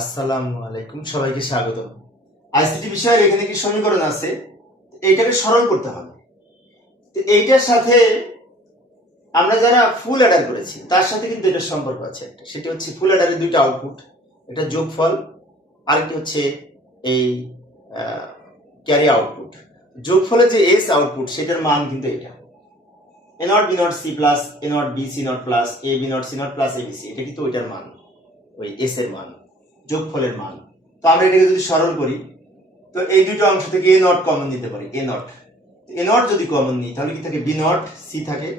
আসসালামু আলাইকুম, সবাইকে স্বাগত। আইসিটি বিষয়ের এখানে কি সমীকরণ আছে, এইটাকে সরল করতে হবে। তো এইটার সাথে আমরা যারা ফুল অ্যাডার করেছি তার সাথে কিন্তু এটার সম্পর্ক আছে একটা, সেটি হচ্ছে ফুল অ্যাডারের দুইটা আউটপুট, এটা যোগফল, আরেকটি হচ্ছে এই ক্যারি আউটপুট। যোগফলের যে এস আউটপুট সেটার মান কিন্তু এটা A not B not C plus A not B C not plus A B not C not plus A B C, এটা কিন্তু ওইটার মান, ওই এস এর মান, যোগফলের মান। তো আমরা এটাকে যদি সরল করি তো এই দুটো অংশ থেকে এ নট কমন নিতে পারি, এ নট যদি কমন নিই তাহলে কি থাকে, বি নট সি থাকে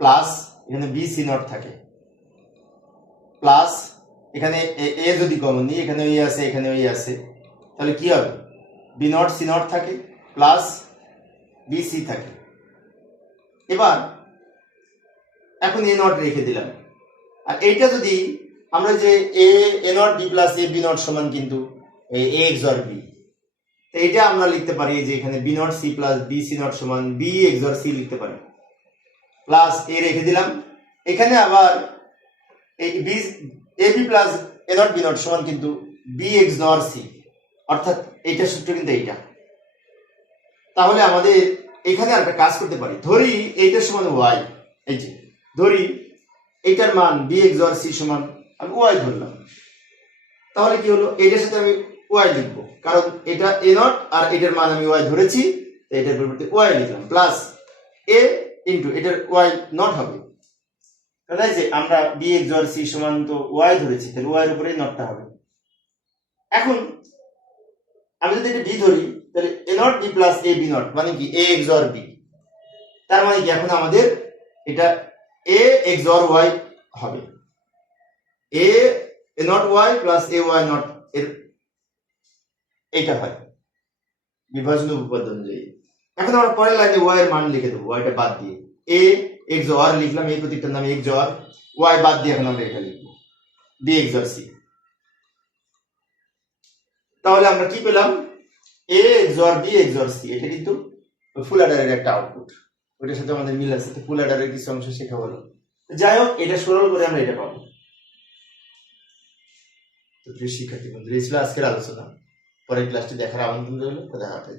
প্লাস এখানে বি সি নট থাকে প্লাস এখানে এ যদি কমন নিই, এখানে ওই আছে এখানে ওই আছে, তাহলে কি হবে, বি নট সি নট থাকে প্লাস বি সি থাকে। এবার এখন এ নট রেখে দিলাম, আর এইটা যদি আমরা যে A not B plus A B not সমান কিন্তু এ এক্সর বি, এইটা আমরা লিখতে পারি যে এখানে B not C plus B C not সমান বি এক্সর সি লিখতে পারি, প্লাস এ রেখে দিলাম। এখানে আবার এই B A B plus A not B not সমান কিন্তু বি এক্সর সি, অর্থাৎ এইটা সূত্র কিন্তু এইটা। তাহলে আমাদের এখানে একটা কাজ করতে পারি, ধরি এইটার সমান ওয়াই, এই যে ধরি এইটার মান বি এক্সর সি সমান আমি ওয়াই ধরলাম, তাহলে কি হলো, এইটার সাথে আমি ওয়াই লিখবো, কারণ এটা এ নট আর এটার মান আমি ওয়াই ধরেছি, এটার পরিবর্তে ওয়াই লিখলাম, প্লাস এ ইন্টু এটার ওয়াই নট হবে, তাহলে যে আমরা বি এক্সর সি সমান তো ওয়াই ধরেছি, তাহলে ওয়াই এর উপরে নটটা হবে। এখন আমি যদি এটা বি ধরি তাহলে A not B plus A B not মানে কি এ এক্সর বি, তার মানে কি এখন আমাদের এটা এ এক্সর ওয়াই হবে, A not Y plus A Y not এর এইটা হয় বিভাজন উপপাদ্য অনুযায়ী। এখন আমরা পরের লাইনে ওয়াই এর মান লিখে দেবো, ওয়াইটা বাদ দিয়ে এ এক্সর লিখলাম, এই প্রতীকটার নাম এক্সর, ওয়াই বাদ দিয়ে এখন আমরা এটা লিখবো বি এক্সর সি। তাহলে আমরা কি পেলাম, এ এক্সর বি এক্সর সি, এটা কিন্তু ফুল অ্যাডারের একটা আউটপুট, ওইটার সাথে আমাদের মিল আছে, তো ফুল অ্যাডারের কিছু অংশ শেখা হলো। যাই হোক, এটা সরল করে আমরা এটা পাবো। তো প্রিয় শিক্ষার্থী বন্ধুরা, এই ছিল আজকের আলোচনা, পরের ক্লাসটি দেখার আমন্ত্রণ রইল, দেখা হবে।